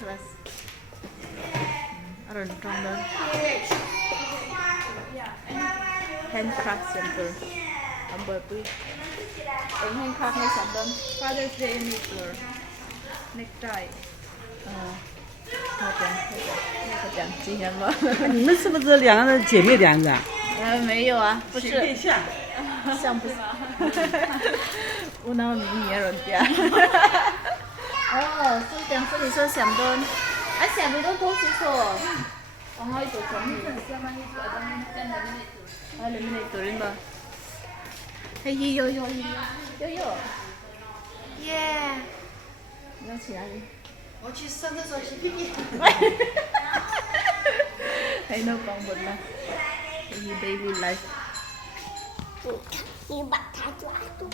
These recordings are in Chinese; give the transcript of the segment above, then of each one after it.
class. Aron trong đó. Handcraft center. Amber Bridge. Ứng handcraft này sản phẩm. Father's Day knitter. Necktie. 今天吗？你们是不是两个人姐妹俩子啊？没有啊，不是。像，像不是。我那迷你人家。哦，所以当时你说想到，啊想到都多是说，我可以做什么？啊，你们做人吧？嘿，有，耶！你要去哪里？我去上厕所洗屁屁。还能帮我呢？你 baby life。你把它抓住。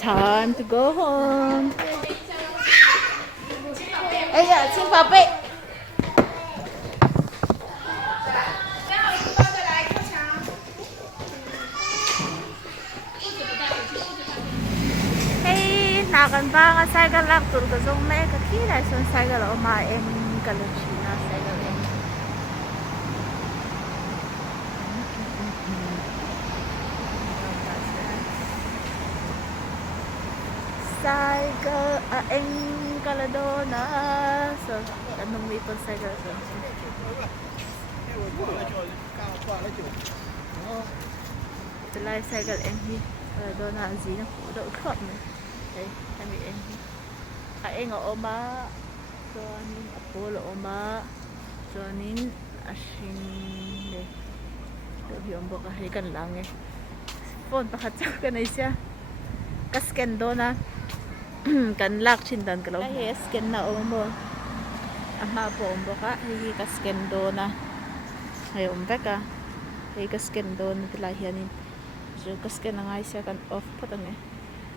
Time to go home. 哎呀，亲宝贝。Hey, nakan ba nga cycle lang tur ka zong me ka kila son cycle o ma em ka lo china cycle em. Cycle em kaladona so kanong may pang cycle so. Ito lang cycle em hi kaladona ang zina do crop me. Okay, kami em hi. Kaeng o ma so anin apolo o ma so anin asin de. Do hiyombo ka hikan lang eh. Phone pakatsak ka na siya. Kasken do na. Kan lak chindan kalau ay scan na mo ama po umbo ka hi ka scan do na ay umbe ka hi ka scan do na tilahianin so ka scan na nga siya kan off po tang